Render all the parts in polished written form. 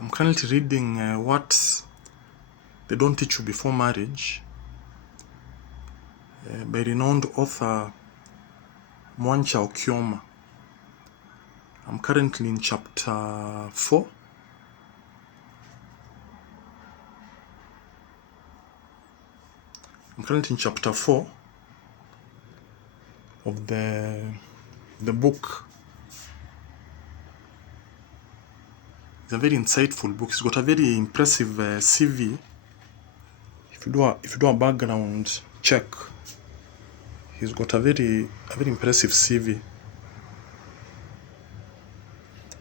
I'm currently reading What They Don't Teach You Before Marriage by renowned author Mwancha Okioma. I'm currently in chapter 4. I'm currently in chapter 4 of the book. It's a very insightful book. It's got a very impressive CV. If you do a background check, he's got a very impressive CV.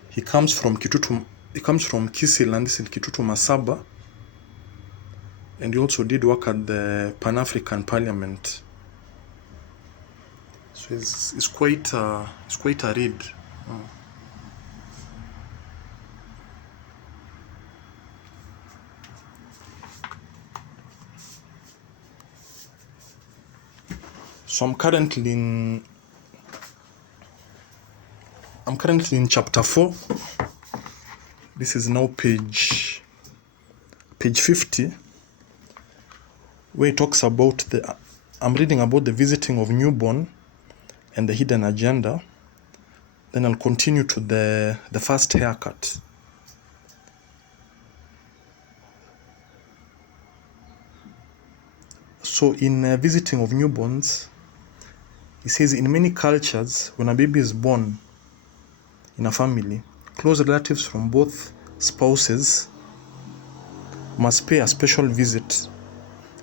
He comes from Kitutu. He comes from Kisiland, this in Kitutu Masaba, and he also did work at the Pan-African Parliament. So it's quite a read. So I'm currently in chapter 4. This is now page 50, where it talks about I'm reading about the visiting of newborn and the hidden agenda. Then I'll continue to the first haircut. So in visiting of newborns, he says, in many cultures, when a baby is born in a family, close relatives from both spouses must pay a special visit.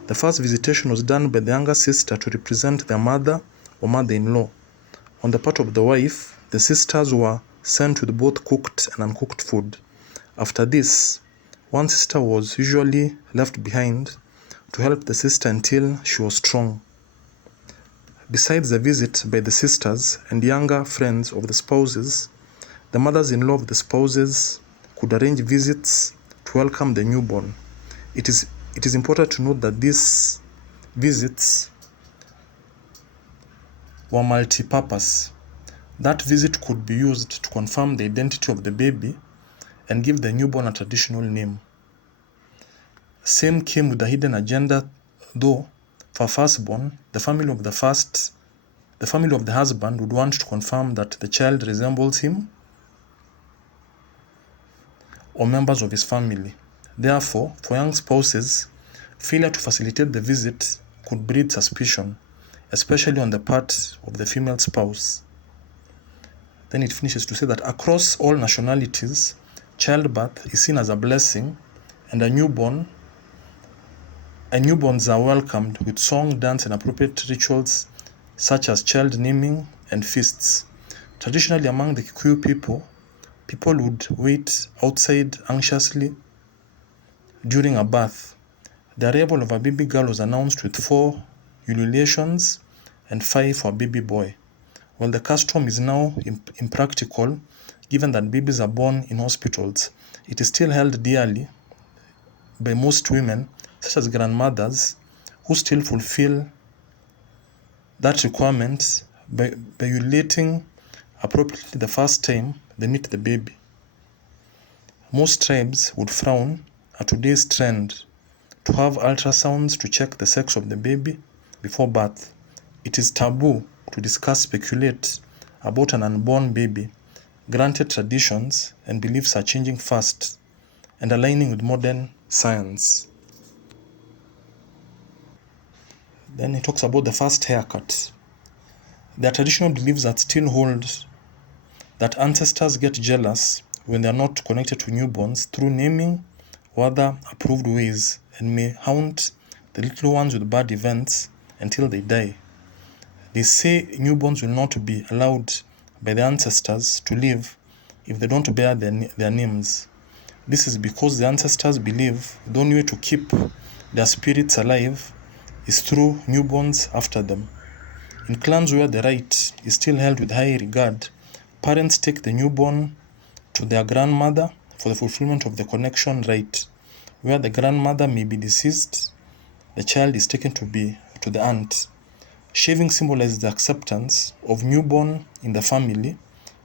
The first visitation was done by the younger sister to represent their mother or mother-in-law. On the part of the wife, the sisters were sent with both cooked and uncooked food. After this, one sister was usually left behind to help the sister until she was strong. Besides the visit by the sisters and younger friends of the spouses, the mothers-in-law of the spouses could arrange visits to welcome the newborn. It is important to note that these visits were multi-purpose. That visit could be used to confirm the identity of the baby and give the newborn a traditional name. Same came with the hidden agenda, though for firstborn, the family of the husband would want to confirm that the child resembles him or members of his family. Therefore, for young spouses, failure to facilitate the visit could breed suspicion, especially on the part of the female spouse. Then it finishes to say that across all nationalities, childbirth is seen as a blessing, and newborns are welcomed with song, dance, and appropriate rituals such as child naming and feasts. Traditionally, among the Kikuyu people would wait outside anxiously during a birth. The arrival of a baby girl was announced with 4 ululations and 5 for a baby boy. While the custom is now impractical, given that babies are born in hospitals, it is still held dearly by most women, such as grandmothers, who still fulfill that requirement by ululating appropriately the first time they meet the baby. Most tribes would frown at today's trend to have ultrasounds to check the sex of the baby before birth. It is taboo to speculate about an unborn baby. Granted, traditions and beliefs are changing fast and aligning with modern science. Then he talks about the first haircut. There are traditional beliefs that still hold that ancestors get jealous when they are not connected to newborns through naming or other approved ways, and may haunt the little ones with bad events until they die. They say newborns will not be allowed by the ancestors to live if they don't bear their names. This is because the ancestors believe the only way to keep their spirits alive is through newborns after them. In clans where the right is still held with high regard, parents take the newborn to their grandmother for the fulfillment of the connection rite. Where the grandmother may be deceased, the child is taken to the aunt. Shaving symbolizes the acceptance of newborn in the family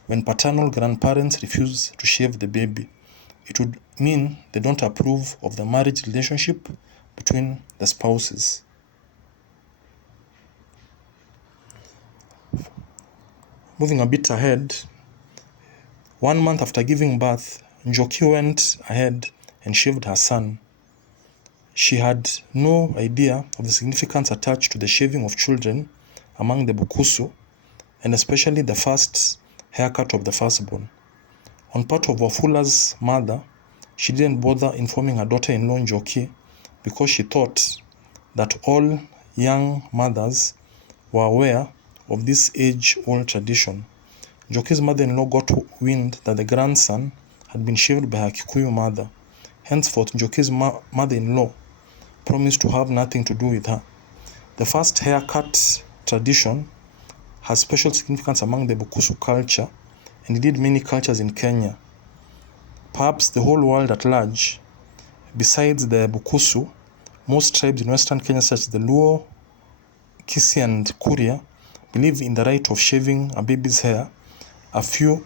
when paternal grandparents refuse to shave the baby. It mean they don't approve of the marriage relationship between the spouses. Moving a bit ahead, 1 month after giving birth, Njoki went ahead and shaved her son. She had no idea of the significance attached to the shaving of children among the Bukusu, and especially the first haircut of the firstborn. On part of Wafula's mother, she didn't bother informing her daughter-in-law Njoki because she thought that all young mothers were aware of this age-old tradition. Njoki's mother-in-law got wind that the grandson had been shaved by her Kikuyu mother. Henceforth, Njoki's mother-in-law promised to have nothing to do with her. The first haircut tradition has special significance among the Bukusu culture and indeed many cultures in Kenya. Perhaps the whole world at large. Besides the Bukusu, most tribes in Western Kenya such as the Luo, Kisii and Kuria believe in the right of shaving a baby's hair a few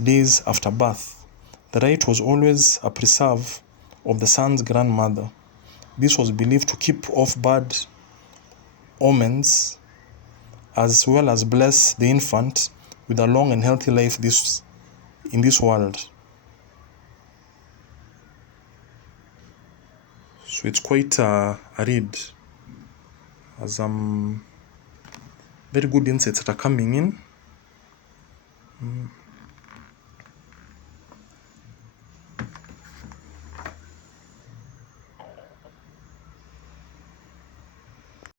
days after birth. The right was always a preserve of the son's grandmother. This was believed to keep off bad omens as well as bless the infant with a long and healthy life in this world. So it's quite a read, as very good insights that are coming in.